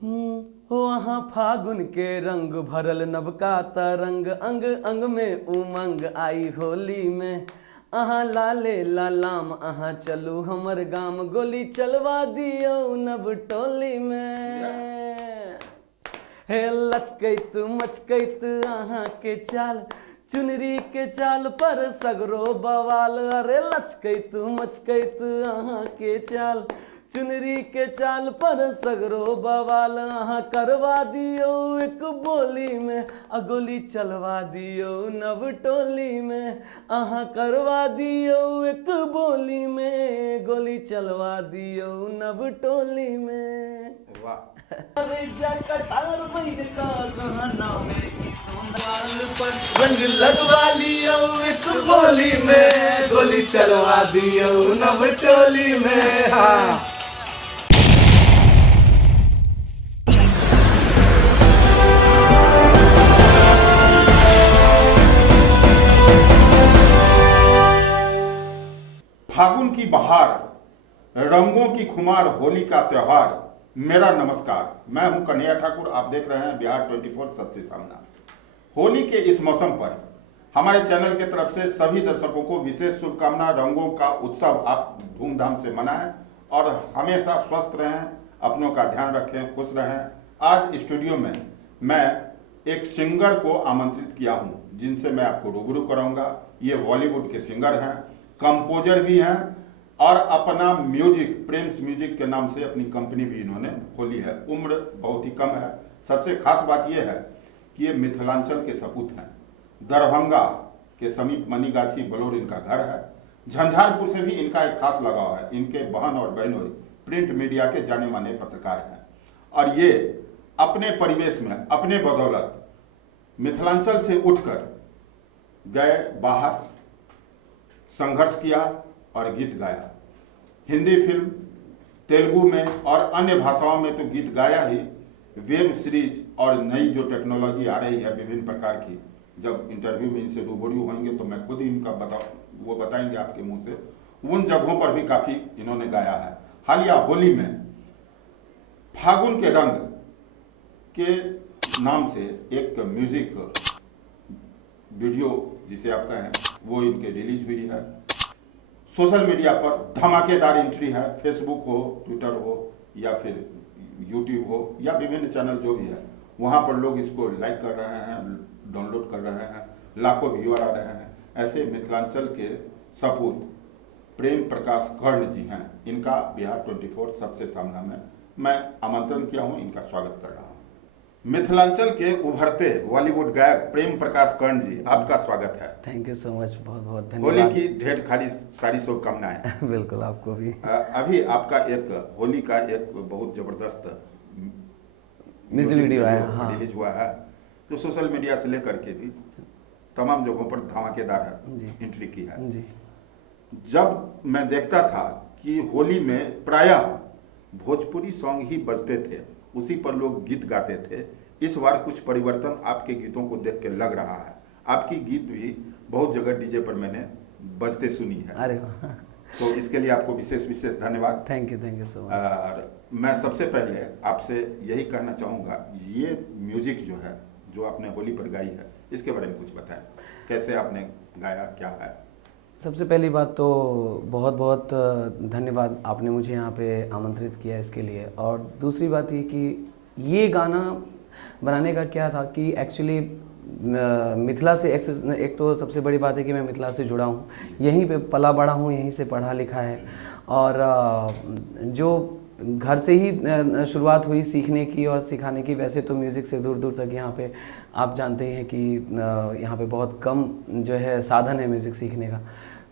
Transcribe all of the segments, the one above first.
वहाँ फागुन के रंग भरल नवका तरंग, अंग अंग में उमंग आई होली में। अहाँ लाले लालाम अहाँ चलू हमर गाम, गोली चलवा दियो नव टोली में। हे लचकैत मचकैत अहाँ के चाल, चुनरी के चाल पर सगरो बवाल। अरे लचकैत मचकैत अहाँ के चाल, चुनरी के चाल पर सगरो बवाल। अहाँ करवा दियो एक बोली में, गोली चलवा दियो नव टोली में। अहाँ करवा दियो एक बोली में, गोली चलवा दियो नव टोली में। वाह। कटार बैर का गहना में इस पर रंग लगवा लियो एक बोली में, गोली चलवा दियो नव टोली में। हाँ। फागुन की बहार, रंगों की खुमार, होली का त्योहार। मेरा नमस्कार, मैं हूं कन्हैया ठाकुर। आप देख रहे हैं बिहार 24 सबसे सामना। होली के इस मौसम पर हमारे चैनल के तरफ से सभी दर्शकों को विशेष शुभकामना। रंगों का उत्सव आप धूमधाम से मनाएं और हमेशा स्वस्थ रहें, अपनों का ध्यान रखें, खुश रहें। आज स्टूडियो में मैं एक सिंगर को आमंत्रित किया हूं, जिनसे मैं आपको रूबरू कराऊंगा। ये बॉलीवुड के सिंगर हैं, कंपोजर भी हैं और अपना म्यूजिक, प्रेम्स म्यूजिक के नाम से अपनी कंपनी भी इन्होंने खोली है। उम्र बहुत ही कम है। सबसे खास बात यह है कि ये मिथिलांचल के सपूत हैं। दरभंगा के समीप मनीगाछी बलौर इनका घर है। झंझारपुर से भी इनका एक खास लगाव है। इनके बहन और बहनोई प्रिंट मीडिया के जाने माने पत्रकार हैं और ये अपने परिवेश में अपने बदौलत मिथिलांचल से उठकर गए बाहर, संघर्ष किया और गीत गाया। हिंदी फिल्म, तेलुगु में और अन्य भाषाओं में तो गीत गाया ही, वेब सीरीज और नई जो टेक्नोलॉजी आ रही है विभिन्न प्रकार की, जब इंटरव्यू में इनसे रूबरू होंगे तो मैं खुद ही इनका वो बताएंगे आपके मुंह से। उन जगहों पर भी काफ़ी इन्होंने गाया है। हालिया होली में फागुन के रंग के नाम से एक म्यूजिक वीडियो जिसे आप कहें वो इनके रिलीज हुई है। सोशल मीडिया पर धमाकेदार एंट्री है। फेसबुक हो, ट्विटर हो या फिर यूट्यूब हो या विभिन्न चैनल जो भी है, वहाँ पर लोग इसको लाइक कर रहे हैं, डाउनलोड कर रहे हैं, लाखों व्यूअर आ रहे हैं। ऐसे मिथिलांचल के सपूत प्रेम प्रकाश कर्ण जी हैं। इनका बिहार 24 सबसे सामना में मैं आमंत्रण किया हूँ, इनका स्वागत कर रहा हूँ। मिथिलांचल के उभरते बॉलीवुड गायक प्रेम प्रकाश कर्ण जी, आपका स्वागत है। थैंक यू सो मच, बहुत बहुत धन्यवाद। होली की ढेर सारी शुभकामनाएं। बिल्कुल, आपको भी। अभी आपका एक होली का एक बहुत जबरदस्त म्यूजिक वीडियो आया, हाँ, रिलीज हुआ है, जो सोशल मीडिया से लेकर के भी तमाम जगहों पर धमाकेदार है, एंट्री की है जी। जब मैं देखता था कि होली में प्रायः भोजपुरी सॉन्ग ही बजते थे, उसी पर लोग गीत गाते थे, इस बार कुछ परिवर्तन आपके गीतों को देख के लग रहा है। आपकी गीत भी बहुत जगह डीजे पर मैंने बजते सुनी है। अरे तो इसके लिए आपको विशेष विशेष धन्यवाद। Thank you so much. और मैं सबसे पहले आपसे यही कहना चाहूँगा, ये म्यूजिक जो है जो आपने होली पर गाई है, इसके बारे में कुछ बताएं। कैसे आपने गाया, क्या है? सबसे पहली बात तो बहुत बहुत धन्यवाद, आपने मुझे यहाँ पे आमंत्रित किया इसके लिए। और दूसरी बात ये कि ये गाना बनाने का क्या था कि एक्चुअली मिथिला से एक तो सबसे बड़ी बात है कि मैं मिथिला से जुड़ा हूँ, यहीं पे पला बड़ा हूँ, यहीं से पढ़ा लिखा है। और जो घर से ही शुरुआत हुई सीखने की और सिखाने की। वैसे तो म्यूज़िक से दूर दूर तक यहाँ पे आप जानते हैं कि यहाँ पे बहुत कम जो है साधन है म्यूज़िक सीखने का।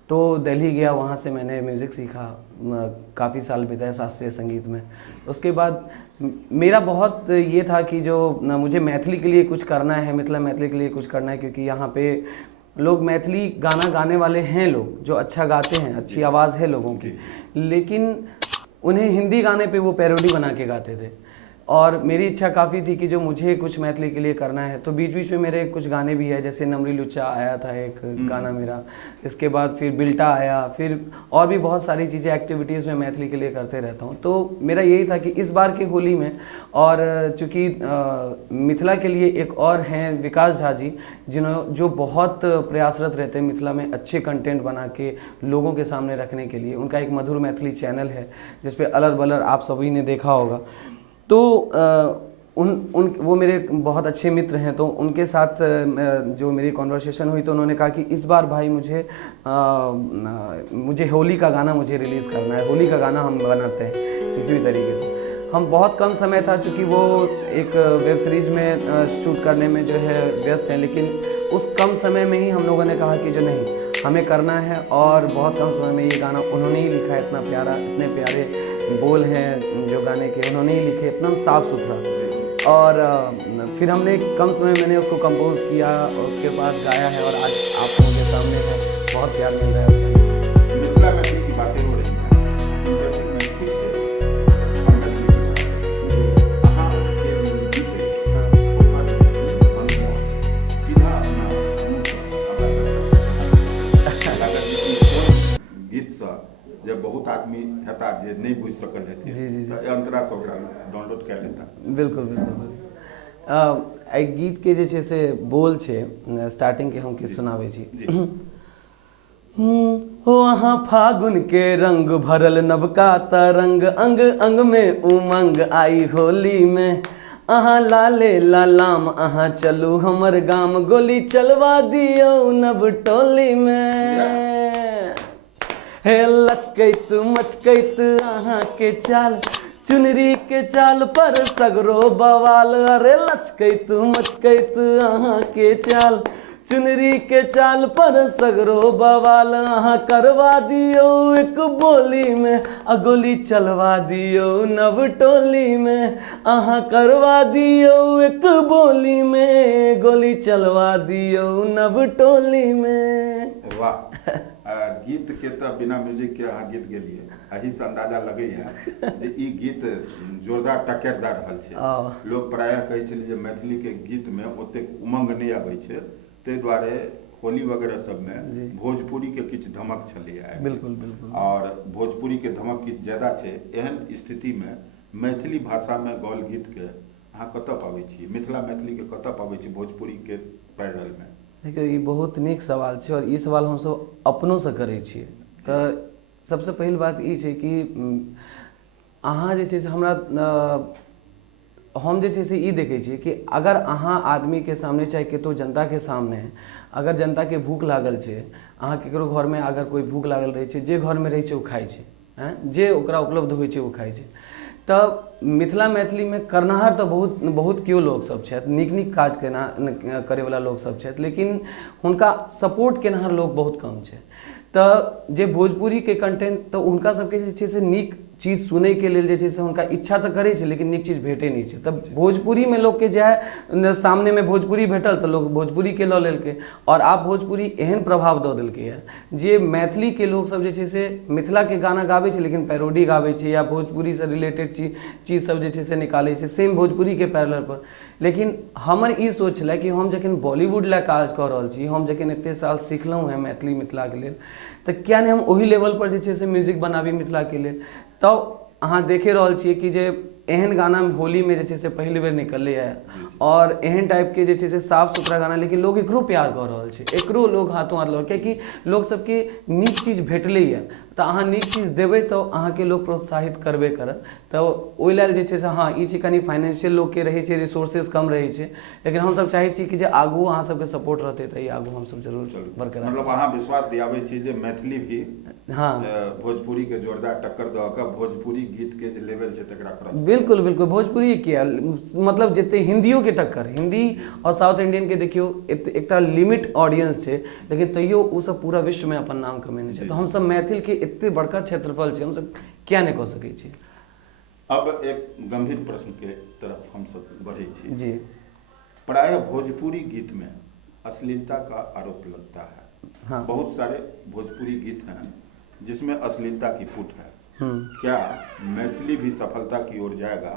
तो दिल्ली गया, वहाँ से मैंने म्यूज़िक सीखा, काफ़ी साल बिताए शास्त्रीय संगीत में। उसके बाद मेरा बहुत ये था कि जो मुझे मैथिली के लिए कुछ करना है, मिथिला मैथिली के लिए कुछ करना है, क्योंकि यहाँ पे लोग मैथिली गाना गाने वाले हैं, लोग जो अच्छा गाते हैं, अच्छी आवाज़ है लोगों की, लेकिन उन्हें हिंदी गाने पे वो पैरोडी बना के गाते थे। और मेरी इच्छा काफ़ी थी कि जो मुझे कुछ मैथिली के लिए करना है, तो बीच बीच में मेरे कुछ गाने भी है, जैसे नमरी लुच्चा आया था एक गाना मेरा, इसके बाद फिर बिल्टा आया, फिर और भी बहुत सारी चीज़ें एक्टिविटीज़ में मैथिली के लिए करते रहता हूँ। तो मेरा यही था कि इस बार की होली में, और चूँकि मिथिला के लिए एक और हैं विकास झा जी, जो बहुत प्रयासरत रहते हैं मिथिला में अच्छे कंटेंट बना के लोगों के सामने रखने के लिए। उनका एक मधुर मैथिली चैनल है जिस पे अलर बलर आप सभी ने देखा होगा। तो वो मेरे बहुत अच्छे मित्र हैं, तो उनके साथ जो मेरी कॉन्वर्सेशन हुई तो उन्होंने कहा कि इस बार भाई मुझे होली का गाना मुझे रिलीज़ करना है, होली का गाना हम बनाते हैं किसी भी तरीके से। हम बहुत कम समय था, चूँकि वो एक वेब सीरीज़ में शूट करने में जो है व्यस्त हैं, लेकिन उस कम समय में ही हम लोगों ने कहा कि जो नहीं हमें करना है, और बहुत कम समय में ये गाना उन्होंने ही लिखा है। इतना प्यारा, इतने प्यारे बोल हैं जो गाने के, उन्होंने ही लिखे, एकदम साफ़ सुथरा। और फिर हमने कम समय मैंने उसको कंपोज किया, उसके बाद गाया है, और आज आप लोगों के सामने है। बहुत प्यार मिल रहा है उसका। मिथिला मैथिली की बातें हो रही हैं, इंटरेस्टिंग में कुछ है हम मैथिली की बात। अहाँ के गीत है ओकर हम सीधा अपना गीत से जब बहुत आदमी हेता जे नहीं बुझ सकल हेथिन, जी। तो अंतरा से ओकरा डाउनलोड कर लेता। बिल्कुल बिल्कुल। एहि गीत के जे छै से बोल छै, स्टार्टिंग के हम किछु सुनाबै छी। हो अहाँ फागुन के रंग भरल नवका तरंग, अंग अंग में उमंग आई होली में। अहाँ लाले लालाम अहाँ चलू हमर गाम, गोली चलवा दियो नव टोली में। हे लचकैत मचकैत अहाँ के चाल, चुनरी के चाल पर सगरो बवाल। अरे लचकैत मचकैत अहाँ के चाल, चुनरी के चाल पर सगरो बवाल। अहाँ करवा दियो एक बोली में, गोली चलवा दियो नव टोली में। अहाँ करवा दियो एक बोली में, गोली चलवा दियो नव टोली में। वाह, गीत के तो बिना म्यूजिक के अहाँ गीत गेलिए, एही से अंदाजा लगे है जे ई गीत जोरदार टक्कर दे रहल छै। लोग प्रायः कहै छै जे मैथिली के गीत में ओते उमंग नहीं आबै छै, ताहि दुआरे होली वगैरह सब में भोजपुरी के किछु धमक छलैया। बिल्कुल बिल्कुल। और भोजपुरी के धमक किछु ज्यादा छै। एहन स्थिति में मैथिली भाषा में गौल गीत के अहाँ कतऽ पाबै छी, मिथिला मैथिली के कतऽ पाबै छी भोजपुरी के पैरेलल में? देखियौ, ई बहुत नीक सवाल छै, और ई सवाल हमसब अपनोसँ करै छियै। तऽ सबसँ पहिल बात ई छै कि अहाँ जे छै से हमरा, हम जे छै से ई देखै छियै कि अगर अहाँ आदमीके सामने, चाहे कतहु जनताके सामने, अगर जनताके भूख लागल छै, अहाँ ककरो घरमे अगर कोई भूख लागल रहै छै, जे घरमे रहै छै ओ खाइ छै, जे ओकरा उपलब्ध होइ छै ओ खाइ छै। तऽ मिथिला मैथिलीमे करनाहार तऽ बहुत केओ लोकसब छथि, नीक नीक काज करैवला लोकसब छथि, लेकिन हुनका सपोर्ट केनिहार लोक बहुत कम छै। तऽ जे भोजपुरीके कंटेंट, तऽ हुनका सबके जे छै से नीक चीज सुनैके लेल जे छै से हुनका इच्छा तऽ करै छै, लेकिन नीक चीज भेटै नहि छै। तऽ भोजपुरीमे लोकके जाए सामनेमे भोजपुरी भेटल तऽ लोक भोजपुरीके लऽ लेलकै, और आब भोजपुरी एहन प्रभाव दऽ देलकै है जे मैथिलीके लोकसब जे छै से मिथिलाके गाना गाबै छै, लेकिन पैरोडी गाबै छै, या भोजपुरीसँ रिलेटेड चीज सब जे छै से निकालै छै सेम भोजपुरीके पैरेलल पर। लेकिन हमर ई सोच छलै कि हम जखन बॉलीवुड लए काज कऽ रहल छी, हम जखन एतेक साल सिखलहुँ हैं मैथिली मिथिलाके लेल, तऽ किया नहि हम ओही लेवल पर जे छै से म्यूजिक बनाबी मिथिलाके लेल। तऽ अहाँ देखे रहल छियै कि जे एहन गाना होली में जे छै से पहिल बेर निकललै है, और एहन टाइप के जे छै से साफ सुथरा गाना, लेकिन लोग एकरो प्यार कऽ रहल छै, एकरो लोग हाथों हाथ लऽ, कियाकि लोग सबके नीक चीज भेटलै है। तऽ अहाँ नीक चीज देबै तऽ अहाँके लोग प्रोत्साहित करबे करत। तऽ ओहि लेल जे छै से हाँ, ई छै कनि फाइनेंशियल लोगके रहै छै, रिसोर्सेज कम रहै छै, लेकिन हमसब चाहै छी कि जे आगू अहाँ सबके सपोर्ट रहतै तऽ ई आगू हमसब जरूर बरकरार। मतलब अहाँ विश्वास दियाबै छी जे मैथिली भी हाँ भोजपुरी के जोरदार टक्कर दऽ कऽ भोजपुरी गीत के जे लेवल छै तकरा क्रॉस। बिल्कुल बिल्कुल। भोजपुरी किया, मतलब जते हिंदियों के टक्कर, हिंदी और साउथ इंडियन के देखियो एकटा लिमिट ऑडियंस छै, लेकिन तैयो ओ सब पूरा विश्व में अपन नाम कमेने छै। तो हम सब मैथिल के एते बड़का क्षेत्रफल छै, हम सब क्या नहीं कह सकै छी। अब एक गंभीर प्रश्न के तरफ हम सब बढ़े छी जी। प्रायः भोजपुरी गीत में अश्लीलता का आरोप लगता है। हाँ। बहुत सारे भोजपुरी गीत हैं जिसमें अश्लीलता की पुट है। क्या मैथिली भी सफलता की ओर जाएगा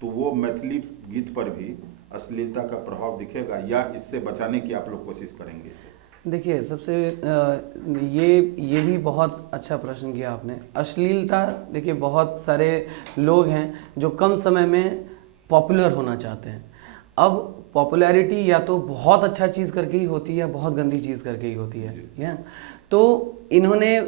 तो वो मैथिली गीत पर भी अश्लीलता का प्रभाव दिखेगा, या इससे बचाने की आप लोग कोशिश करेंगे इसे? देखिए, सबसे ये भी बहुत अच्छा प्रश्न किया आपने। अश्लीलता, देखिए बहुत सारे लोग हैं जो कम समय में पॉपुलर होना चाहते हैं। अब पॉपुलैरिटी या तो बहुत अच्छा चीज़ करके ही होती है या बहुत गंदी चीज़ करके ही होती है। तो इन्होंने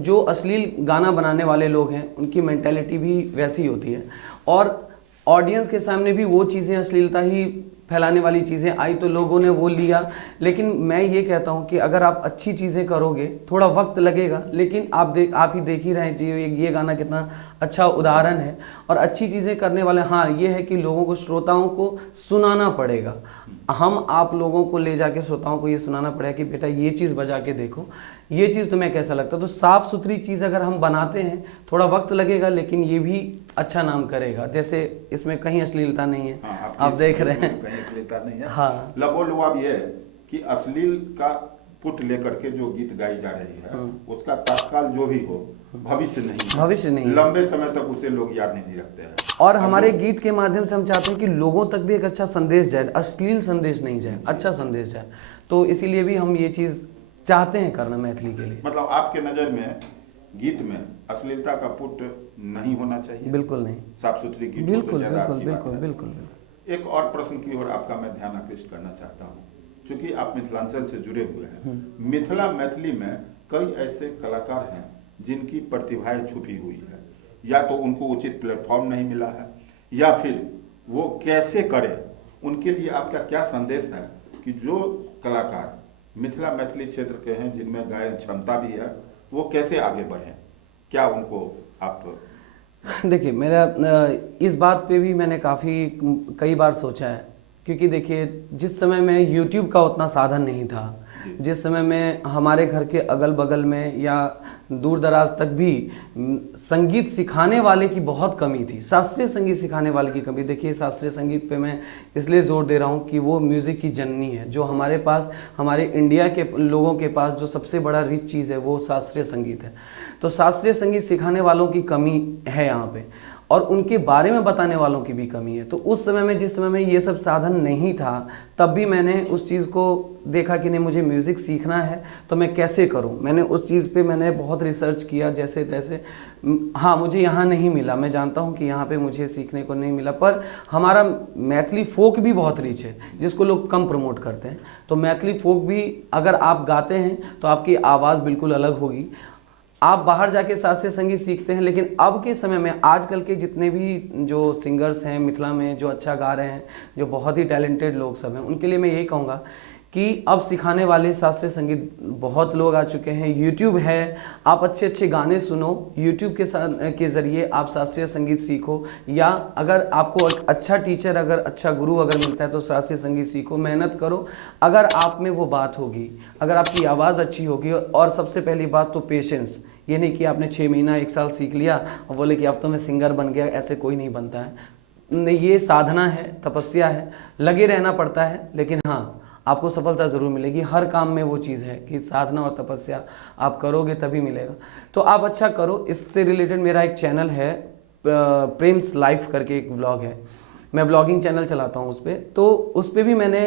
जो अश्लील गाना बनाने वाले लोग हैं उनकी मेंटेलिटी भी वैसी होती है, और ऑडियंस के सामने भी वो चीज़ें, अश्लीलता ही फैलाने वाली चीज़ें आई तो लोगों ने वो लिया। लेकिन मैं ये कहता हूँ कि अगर आप अच्छी चीज़ें करोगे, थोड़ा वक्त लगेगा, लेकिन आप ही देख ही रहे हैं जी, ये गाना कितना अच्छा उदाहरण है। और अच्छी चीज़ें करने वाले, हाँ ये है कि लोगों को, श्रोताओं को सुनाना पड़ेगा। हम आप लोगों को ले जाके श्रोताओं को ये सुनाना पड़ेगा कि बेटा ये चीज़ बजा के देखो, ये चीज़ तुम्हें कैसा लगता है। तो साफ़ सुथरी चीज़ अगर हम बनाते हैं, थोड़ा वक्त लगेगा लेकिन ये भी अच्छा नाम करेगा। जैसे इसमें कहीं अश्लीलता नहीं है। हाँ, आप देख रहे हैं कहीं अश्लीलता नहीं है। हाँ, लबोलुआब ये है कि अश्लील का पुट लेकर के जो गीत गाई जा रही है उसका तत्काल जो भी हो भविष्य नहीं है। लंबे समय तक उसे लोग याद नहीं रखते हैं। और हमारे गीत के माध्यम से हम चाहते हैं कि लोगों तक भी एक अच्छा संदेश जाए, अश्लील संदेश नहीं जाए, अच्छा संदेश जाए। तो इसीलिए भी हम ये चीज़ चाहते हैं करना मैथिली के लिए। मतलब आपके नज़र में गीत में अश्लीलता का पुट नहीं होना चाहिए? बिल्कुल नहीं, साफ सुथरी गीत बिल्कुल तो ज़्यादा बिल्कुल अच्छी बात बिल्कुल है। बिल्कुल। एक और प्रश्न की ओर आपका मैं ध्यान आकृष्ट करना चाहता हूँ। चूंकि आप मिथिलांचल से जुड़े हुए हैं, मिथिला मैथिली में कई ऐसे कलाकार हैं जिनकी प्रतिभाएं छुपी हुई है, या तो उनको उचित प्लेटफॉर्म नहीं मिला है, या फिर वो कैसे करें। उनके लिए आपका क्या संदेश है कि जो कलाकार मिथिला मैथिली क्षेत्र के हैं, जिनमें गायन क्षमता भी है, वो कैसे आगे बढ़ें? क्या उनको आप? देखिए, मेरा इस बात पे भी मैंने कई बार सोचा है, क्योंकि देखिए जिस समय में YouTube का उतना साधन नहीं था, जिस समय में हमारे घर के अगल बगल में या दूर दराज तक भी संगीत सिखाने वाले की बहुत कमी थी, शास्त्रीय संगीत सिखाने वाले की कमी। देखिए, शास्त्रीय संगीत पे मैं इसलिए जोर दे रहा हूँ कि वो म्यूज़िक की जननी है। जो हमारे पास, हमारे इंडिया के लोगों के पास जो सबसे बड़ा रिच चीज़ है वो शास्त्रीय संगीत है। तो शास्त्रीय संगीत सिखाने वालों की कमी है यहाँ पे, और उनके बारे में बताने वालों की भी कमी है। तो उस समय में, जिस समय में ये सब साधन नहीं था, तब भी मैंने उस चीज़ को देखा कि नहीं, मुझे म्यूज़िक सीखना है तो मैं कैसे करूं। मैंने उस चीज़ पे मैंने बहुत रिसर्च किया, जैसे तैसे। हाँ, मुझे यहाँ नहीं मिला, मैं जानता हूँ कि यहाँ पे मुझे सीखने को नहीं मिला, पर हमारा मैथिली फोक भी बहुत रिच है, जिसको लोग कम प्रमोट करते हैं। तो मैथिली फोक भी अगर आप गाते हैं तो आपकी आवाज़ बिल्कुल अलग होगी। आप बाहर जाके शास्त्रीय संगीत सीखते हैं, लेकिन अब के समय में आजकल के जितने भी जो सिंगर्स हैं मिथिला में, जो अच्छा गा रहे हैं, जो बहुत ही टैलेंटेड लोग सब हैं, उनके लिए मैं यही कहूँगा कि अब सिखाने वाले शास्त्रीय संगीत बहुत लोग आ चुके हैं। YouTube है, आप अच्छे अच्छे गाने सुनो, YouTube के ज़रिए आप शास्त्रीय संगीत सीखो। या अगर आपको अच्छा टीचर, अगर अच्छा गुरु अगर मिलता है तो शास्त्रीय संगीत सीखो, मेहनत करो। अगर आप में वो बात होगी, अगर आपकी आवाज़ अच्छी होगी, और सबसे पहली बात तो पेशेंस। ये नहीं कि आपने 6 महीना 1 साल सीख लिया और बोले कि अब तो मैं सिंगर बन गया, ऐसे कोई नहीं बनता है। नहीं, ये साधना है, तपस्या है, लगे रहना पड़ता है। लेकिन हाँ, आपको सफलता ज़रूर मिलेगी। हर काम में वो चीज़ है कि साधना और तपस्या आप करोगे तभी मिलेगा। तो आप अच्छा करो। इससे रिलेटेड मेरा एक चैनल है, प्रेम्स लाइफ करके एक व्लॉग है, मैं व्लॉगिंग चैनल चलाता हूँ उस पर। तो उस पर भी मैंने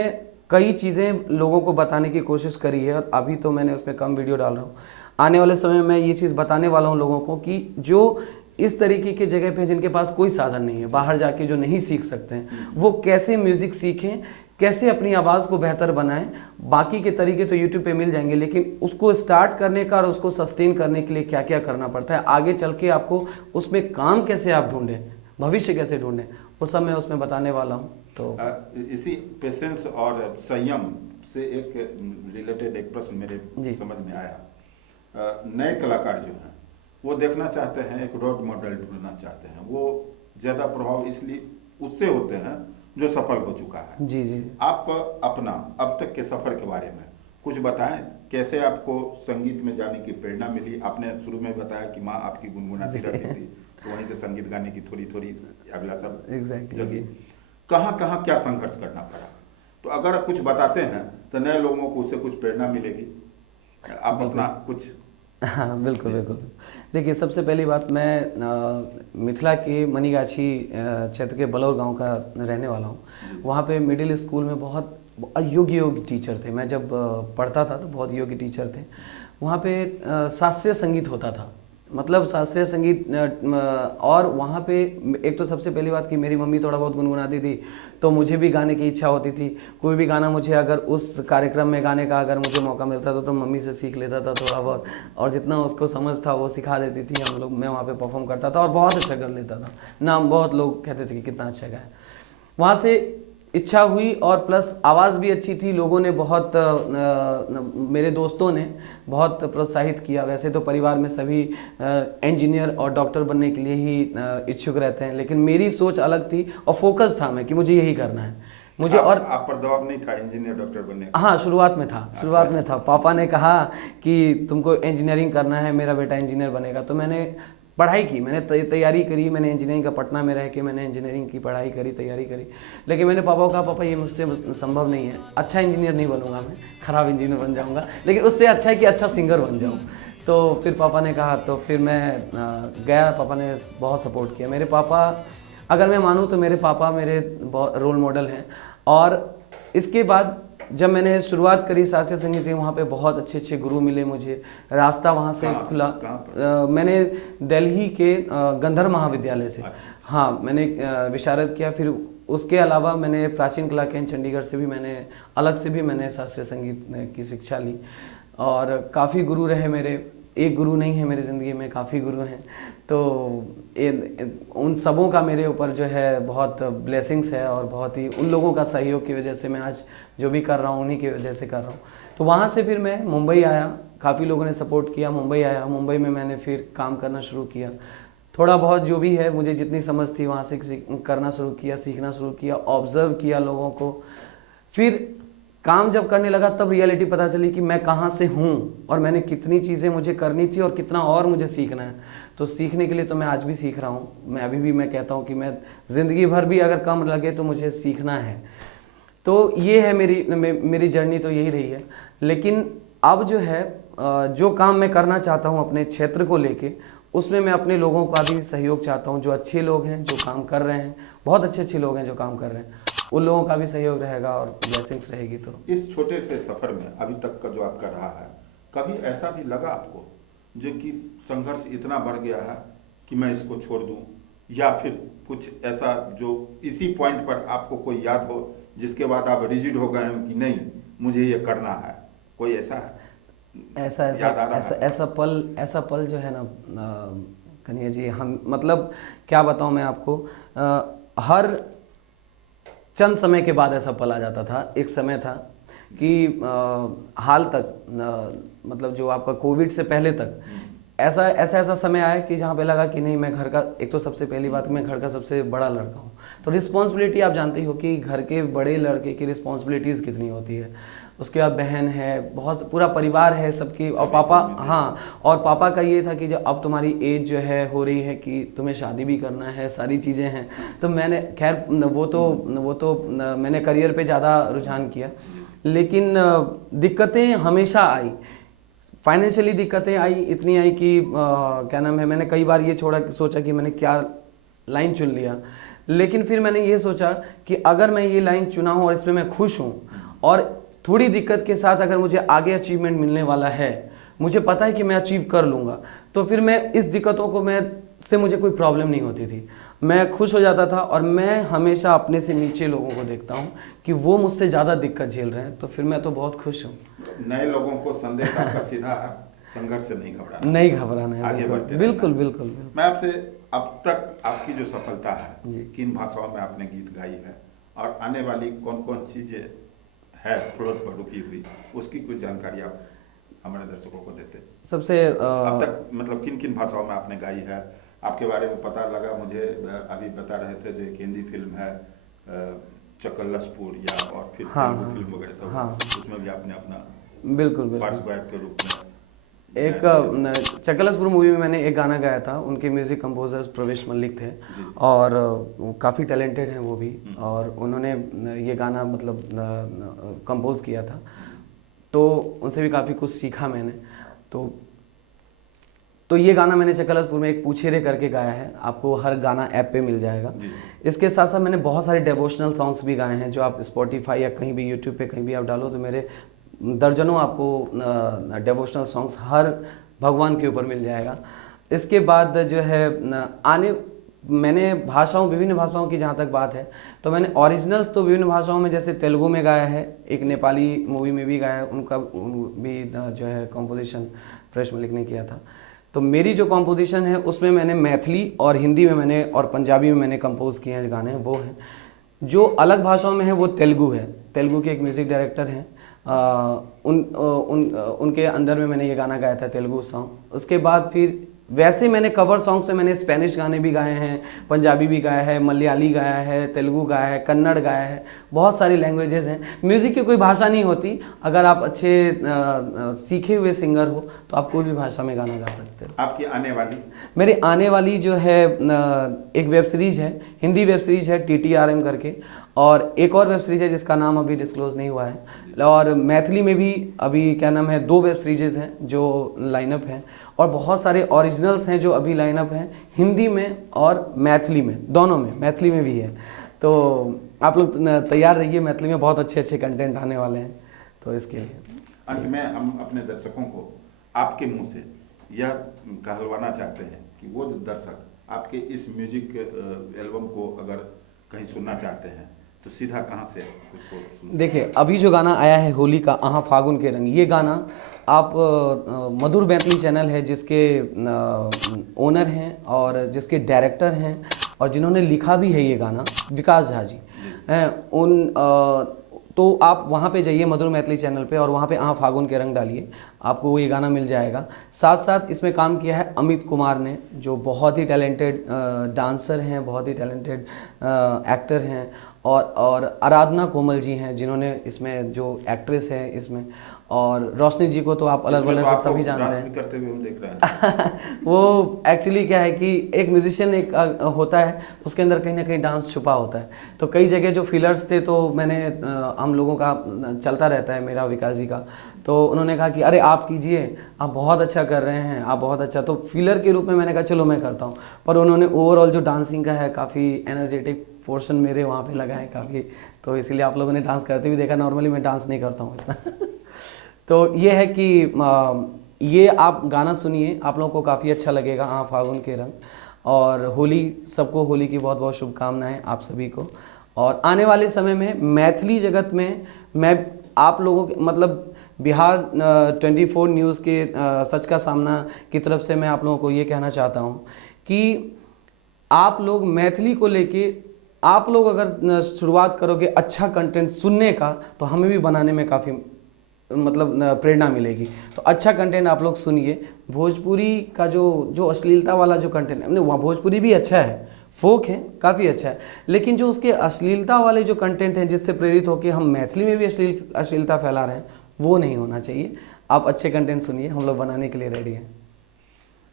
कई चीज़ें लोगों को बताने की कोशिश करी है, और अभी तो मैंने उस पर कम वीडियो डाल रहा हूँ। आने वाले समय में मैं ये चीज़ बताने वाला हूँ लोगों को कि जो इस तरीके के जगह पे जिनके पास कोई साधन नहीं है, बाहर जाके जो नहीं सीख सकते हैं, वो कैसे म्यूज़िक सीखें, कैसे अपनी आवाज़ को बेहतर बनाएं। बाकी के तरीके तो YouTube पे मिल जाएंगे, लेकिन उसको स्टार्ट करने का और उसको सस्टेन करने के लिए क्या क्या करना पड़ता है, आगे चल के आपको उसमें काम कैसे आप ढूंढें, भविष्य कैसे ढूंढें, वो सब मैं उसमें बताने वाला हूँ। तो इसी पेशेंस और संयम से एक रिलेटेड एक प्रश्न मेरे समझ में आया। नए कलाकार जो हैं वो देखना चाहते हैं, एक रोल मॉडल ढूंढना चाहते हैं, वो ज़्यादा प्रभाव इसलिए उससे होते हैं जो सफल हो चुका है। जी जी। आप अपना अब तक के सफ़र के बारे में कुछ बताएं, कैसे आपको संगीत में जाने की प्रेरणा मिली? आपने शुरू में बताया कि माँ आपकी गुनगुनाती रहती थी, तो वहीं से संगीत गाने की थोड़ी थोड़ी अभिलाषा जगी। कहाँ कहाँ क्या संघर्ष करना पड़ा? तो अगर आप कुछ बताते हैं तो नए लोगों को उससे कुछ प्रेरणा मिलेगी। आप अपना कुछ हाँ बिल्कुल बिल्कुल। देखिए सबसे पहली बात, मैं मिथिला के मनीगाछी क्षेत्र के बलौर गांव का रहने वाला हूँ। वहाँ पे मिडिल स्कूल में बहुत योग्य टीचर थे। मैं जब पढ़ता था तो बहुत योग्य टीचर थे। वहाँ पे शास्त्रीय संगीत होता था, मतलब शास्त्रीय संगीत और वहाँ पे एक तो सबसे पहली बात कि मेरी मम्मी थोड़ा बहुत गुनगुनाती थी, तो मुझे भी गाने की इच्छा होती थी। कोई भी गाना मुझे अगर उस कार्यक्रम में गाने का अगर मुझे मौका मिलता था तो मम्मी से सीख लेता था थोड़ा बहुत, और जितना उसको समझ था वो सिखा देती थी। हम लोग, मैं वहाँ पे परफॉर्म करता था और बहुत अच्छा कर लेता था। नाम बहुत लोग कहते थे कि कितना अच्छा गाया। वहाँ से इच्छा हुई और प्लस आवाज़ भी अच्छी थी। लोगों ने बहुत मेरे दोस्तों ने बहुत प्रोत्साहित किया। वैसे तो परिवार में सभी इंजीनियर और डॉक्टर बनने के लिए ही इच्छुक रहते हैं, लेकिन मेरी सोच अलग थी और फोकस था मैं कि मुझे यही करना है मुझे। और आप पर दबाव नहीं था इंजीनियर डॉक्टर बनने का? हाँ, शुरुआत में था, शुरुआत में था। पापा ने कहा कि तुमको इंजीनियरिंग करना है, मेरा बेटा इंजीनियर बनेगा। तो मैंने पढ़ाई की, मैंने तैयारी करी। मैंने इंजीनियरिंग का पटना में रह के मैंने इंजीनियरिंग की पढ़ाई करी, तैयारी करी। लेकिन मैंने पापा को कहा, पापा ये मुझसे संभव नहीं है, अच्छा इंजीनियर नहीं बनूंगा मैं, खराब इंजीनियर बन जाऊंगा, लेकिन उससे अच्छा है कि अच्छा सिंगर बन जाऊँ। तो फिर पापा ने कहा, तो फिर मैं गया। पापा ने बहुत सपोर्ट किया। मेरे पापा, अगर मैं मानूँ तो मेरे पापा मेरे रोल मॉडल हैं। और इसके बाद जब मैंने शुरुआत करी शास्त्रीय संगीत से, वहाँ पे बहुत अच्छे अच्छे गुरु मिले मुझे। रास्ता वहाँ से खुला। मैंने दिल्ली के गंधर्व महाविद्यालय से, हाँ, मैंने विशारद किया। फिर उसके अलावा मैंने प्राचीन कला केंद्र चंडीगढ़ से भी मैंने अलग से भी मैंने शास्त्रीय संगीत की शिक्षा ली। और काफ़ी गुरु रहे मेरे, एक गुरु नहीं है मेरी ज़िंदगी में, काफ़ी गुरु हैं। तो उन सबों का मेरे ऊपर जो है बहुत ब्लेसिंग्स है, और बहुत ही उन लोगों का सहयोग की वजह से मैं आज जो भी कर रहा हूँ उन्हीं की वजह से कर रहा हूँ। तो वहाँ से फिर मैं मुंबई आया, काफ़ी लोगों ने सपोर्ट किया। मुंबई आया, मुंबई में मैंने फिर काम करना शुरू किया। थोड़ा बहुत जो भी है मुझे जितनी समझ थी वहाँ से करना शुरू किया, सीखना शुरू किया, ऑब्जर्व किया लोगों को। फिर काम जब करने लगा तब रियलिटी पता चली कि मैं कहाँ से हूँ और मैंने कितनी चीज़ें मुझे करनी थी और कितना और मुझे सीखना है। तो सीखने के लिए तो मैं आज भी सीख रहा हूँ। मैं अभी भी मैं कहता हूँ कि मैं ज़िंदगी भर भी अगर कम लगे तो मुझे सीखना है। तो ये है मेरी जर्नी, तो यही रही है। लेकिन अब जो है जो काम मैं करना चाहता हूँ अपने क्षेत्र को लेके, उसमें मैं अपने लोगों का भी सहयोग चाहता हूँ। जो अच्छे लोग हैं जो काम कर रहे हैं, बहुत अच्छे अच्छे लोग हैं जो काम कर रहे हैं, उन लोगों का भी सहयोग रहेगा और ब्लेसिंग्स रहेगी। तो इस छोटे से सफर में अभी तक का जो आपका रहा है, कभी ऐसा भी लगा आपको जो कि संघर्ष इतना बढ़ गया है कि मैं इसको छोड़ दूं, या फिर कुछ ऐसा जो इसी पॉइंट पर आपको कोई याद हो जिसके बाद आप रिजिड हो गए हो कि नहीं मुझे ये करना है? कोई ऐसा है? ऐसा पल जो है ना कन्हैया जी, हम मतलब क्या बताऊं मैं आपको, हर चंद समय के बाद ऐसा पल आ जाता था। एक समय था कि हाल तक मतलब जो आपका कोविड से पहले तक ऐसा समय आया कि जहाँ पे लगा कि नहीं, मैं घर का, एक तो सबसे पहली बात मैं घर का सबसे बड़ा लड़का हूँ। तो रिस्पॉन्सिबिलिटी आप जानते ही हो कि घर के बड़े लड़के की रिस्पॉन्सिबिलिटीज़ कितनी होती है। उसके बाद बहन है, बहुत पूरा परिवार है सबकी, और पापा, हाँ, और पापा का ये था कि जब अब तुम्हारी एज जो है हो रही है कि तुम्हें शादी भी करना है, सारी चीज़ें हैं। तो मैंने खैर वो तो मैंने करियर पे ज़्यादा रुझान किया। लेकिन दिक्कतें हमेशा आई, फाइनेंशियली दिक्कतें आई, इतनी आई कि क्या नाम है, मैंने कई बार ये सोचा कि मैंने क्या लाइन चुन लिया। लेकिन फिर मैंने ये सोचा कि अगर मैं ये लाइन चुना हूँ और इसमें मैं खुश हूँ, और थोड़ी दिक्कत के साथ अगर मुझे आगे अचीवमेंट मिलने वाला है, मुझे पता है कि मैं अचीव कर लूँगा, तो फिर मैं इस दिक्कतों को से मुझे कोई प्रॉब्लम नहीं होती थी। मैं खुश हो जाता था। और मैं हमेशा अपने से नीचे लोगों को देखता हूँ कि वो मुझसे ज़्यादा दिक्कत झेल रहे हैं, तो फिर मैं तो बहुत खुश हूँ। नए लोगों को संदेश आपका सीधा है, संघर्ष से नहीं घबराना, नहीं घबराना है, आगे बढ़ते बिल्कुल रहना। बिल्कुल। मैं आपसे, अब तक आपकी जो सफलता है, किन भाषाओं में आपने गीत गाई है और आने वाली कौन कौन चीजें है फ्लोर पर रुकी हुई, उसकी कुछ जानकारी आप हमारे दर्शकों को देते? सबसे अब तक मतलब किन किन भाषाओं में आपने गाई है, आपके बारे में पता लगा मुझे, अभी बता रहे थे जो एक हिंदी फिल्म है चकल्लसपुर, या और फिर तेलुगु फिल्म वगैरह सब, हाँ, उसमें भी आपने अपना बिल्कुल पार्श्वगायक के रूप में एक चकल्लसपुर मूवी में मैंने एक गाना गाया था। उनके म्यूजिक कंपोजर्स प्रवेश मल्लिक थे, और काफ़ी टैलेंटेड हैं वो भी, और उन्होंने ये गाना मतलब कंपोज किया था। तो उनसे भी काफ़ी कुछ सीखा मैंने। तो तो ये गाना मैंने चकलतपुर में एक पूछेरे करके गाया है, आपको हर गाना ऐप पे मिल जाएगा। इसके साथ साथ मैंने बहुत सारे डेवोशनल सॉन्ग्स भी गाए हैं, जो आप स्पॉटिफाई या कहीं भी यूट्यूब पे कहीं भी आप डालो तो मेरे दर्जनों आपको डेवोशनल सॉन्ग्स हर भगवान के ऊपर मिल जाएगा। इसके बाद जो है मैंने विभिन्न भाषाओं की जहाँ तक बात है तो मैंने ओरिजिनल्स तो विभिन्न भाषाओं में, जैसे तेलुगु में गाया है, एक नेपाली मूवी में भी गाया है, उनका भी जो है कॉम्पोजिशन फ्रेश मलिक ने किया था। तो मेरी जो कॉम्पोजिशन है उसमें मैंने मैथिली और हिंदी में मैंने और पंजाबी में मैंने कंपोज किए हैं गाने, वो हैं। जो अलग भाषाओं में है वो तेलुगु है, तेलुगु के एक म्यूज़िक डायरेक्टर हैं, उनके अंडर में मैंने ये गाना गाया था, तेलुगु सॉन्ग। उसके बाद फिर वैसे मैंने कवर सॉन्ग्स में मैंने स्पेनिश गाने भी गाए हैं, पंजाबी भी गाया है, मलयाली गाया है, तेलुगु गाया है, कन्नड़ गाया है, बहुत सारी लैंग्वेजेस हैं। म्यूज़िक की कोई भाषा नहीं होती, अगर आप अच्छे सीखे हुए सिंगर हो तो आप कोई भी भाषा में गाना गा सकते हो। आपकी आने वाली? मेरी आने वाली जो है एक वेब सीरीज़ है, हिंदी वेब सीरीज़ है TTRM करके, और एक और वेब सीरीज़ है जिसका नाम अभी डिस्क्लोज नहीं हुआ है, और मैथिली में भी अभी क्या नाम है 2 वेब सीरीज़ हैं जो लाइनअप हैं, और बहुत सारे ओरिजिनल्स हैं जो अभी लाइनअप हैं हिंदी में और मैथिली में, दोनों में, मैथिली में भी है। तो आप लोग तैयार रहिए, मैथिली में बहुत अच्छे अच्छे कंटेंट आने वाले हैं, तो इसके लिए। अंत में हम अपने दर्शकों को आपके मुंह से यह कहलवाना चाहते हैं कि वो जो दर्शक आपके इस म्यूजिक एल्बम को अगर कहीं सुनना चाहते हैं तो सीधा कहाँ से उसको सुन? देखिए, अभी जो गाना आया है होली का आहा फागुन के रंग, ये गाना आप मधुर मैथिली चैनल है जिसके ओनर हैं और जिसके डायरेक्टर हैं और जिन्होंने लिखा भी है ये गाना, विकास झा जी हैं। तो आप वहाँ पे जाइए मधुर मैथिली चैनल पे और वहाँ पे आहा फागुन के रंग डालिए, आपको वो ये गाना मिल जाएगा। साथ साथ इसमें काम किया है अमित कुमार ने, जो बहुत ही टैलेंटेड डांसर हैं, बहुत ही टैलेंटेड एक्टर हैं, और आराधना कोमल जी हैं जिन्होंने इसमें जो एक्ट्रेस है इसमें, और रोशनी जी को तो आप अलग अलग से सभी जानते हैं, करते हुए हम देख रहे हैं। वो एक्चुअली क्या है कि एक म्यूजिशियन एक होता है, उसके अंदर कहीं ना कहीं डांस छुपा होता है। तो कई जगह जो फिलर्स थे तो मैंने हम लोगों का चलता रहता है, मेरा विकास जी का, तो उन्होंने कहा कि अरे आप कीजिए, आप बहुत अच्छा कर रहे हैं, आप बहुत अच्छा। तो फिलर के रूप में मैंने कहा चलो मैं करता हूँ, पर उन्होंने ओवरऑल जो डांसिंग का है काफ़ी एनर्जेटिक पोर्शन मेरे वहाँ पे लगा है काफ़ी, तो इसीलिए आप लोगों ने डांस करते भी देखा। नॉर्मली मैं डांस नहीं करता हूँ इतना तो ये है कि ये आप गाना सुनिए, आप लोगों को काफ़ी अच्छा लगेगा, आहा फागुन के रंग। और होली, सबको होली की बहुत बहुत शुभकामनाएं आप सभी को। और आने वाले समय में मैथिली जगत में मैं आप लोगों के मतलब बिहार 24 न्यूज़ के सच का सामना की तरफ से मैं आप लोगों को ये कहना चाहता हूँ कि आप लोग मैथिली को लेके, आप लोग अगर शुरुआत करोगे अच्छा कंटेंट सुनने का तो हमें भी बनाने में काफ़ी मतलब प्रेरणा मिलेगी। तो अच्छा कंटेंट आप लोग सुनिए। भोजपुरी का जो अश्लीलता वाला जो कंटेंट है, वहाँ भोजपुरी भी अच्छा है, फोक है, काफ़ी अच्छा है, लेकिन जो उसके अश्लीलता वाले जो कंटेंट हैं जिससे प्रेरित होकर हम मैथिली में भी अश्लीलता फैला रहे हैं, वो नहीं होना चाहिए। आप अच्छे कंटेंट सुनिए, हम लोग बनाने के लिए रेडी हैं।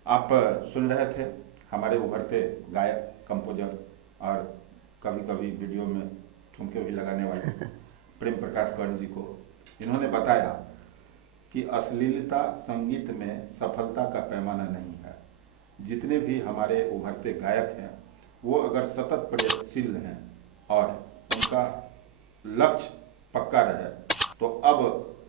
आप सुन रहे थे हमारे उभरते गायक, कंपोजर और कभी कभी वीडियो में ठुमके भी लगाने वाले प्रेम प्रकाश कर्ण जी को। इन्होंने बताया कि अश्लीलता संगीत में सफलता का पैमाना नहीं है। जितने भी हमारे उभरते गायक हैं वो अगर सतत प्रयत्नशील हैं और उनका लक्ष्य पक्का रहे तो अब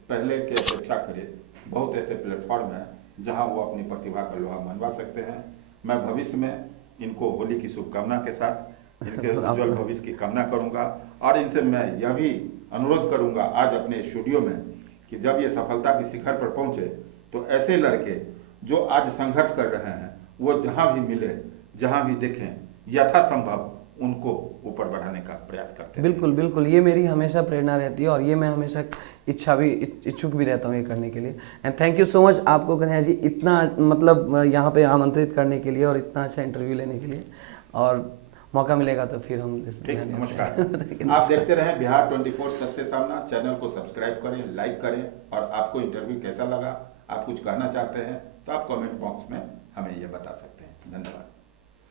पहले के अपेक्षा करे बहुत ऐसे प्लेटफॉर्म हैं जहां वो अपनी प्रतिभा का लोहा मनवा सकते हैं। मैं भविष्य में इनको होली की शुभकामना के साथ इनके उज्जवल भविष्य की कामना करूंगा और इनसे मैं यह भी अनुरोध करूंगा आज अपने स्टूडियो में कि जब ये सफलता की शिखर पर पहुंचे तो ऐसे लड़के जो आज संघर्ष कर रहे हैं वो जहां भी मिले, जहां भी देखें, यथासंभव उनको ऊपर बढ़ाने का प्रयास करते हैं। बिल्कुल बिल्कुल, ये मेरी हमेशा प्रेरणा रहती है और ये मैं हमेशा इच्छुक भी रहता हूँ ये करने के लिए। And thank you so much आपको कन्हैया जी, इतना मतलब यहाँ पे आमंत्रित करने के लिए और इतना अच्छा इंटरव्यू लेने के लिए, और मौका मिलेगा तो फिर हम ठीक, नमस्कार। आप देखते रहें बिहार 24 सबसे सामना। चैनल को सब्सक्राइब करें, लाइक करें, और आपको इंटरव्यू कैसा लगा, आप कुछ कहना चाहते हैं तो आप कमेंट बॉक्स में हमें ये बता सकते हैं। धन्यवाद।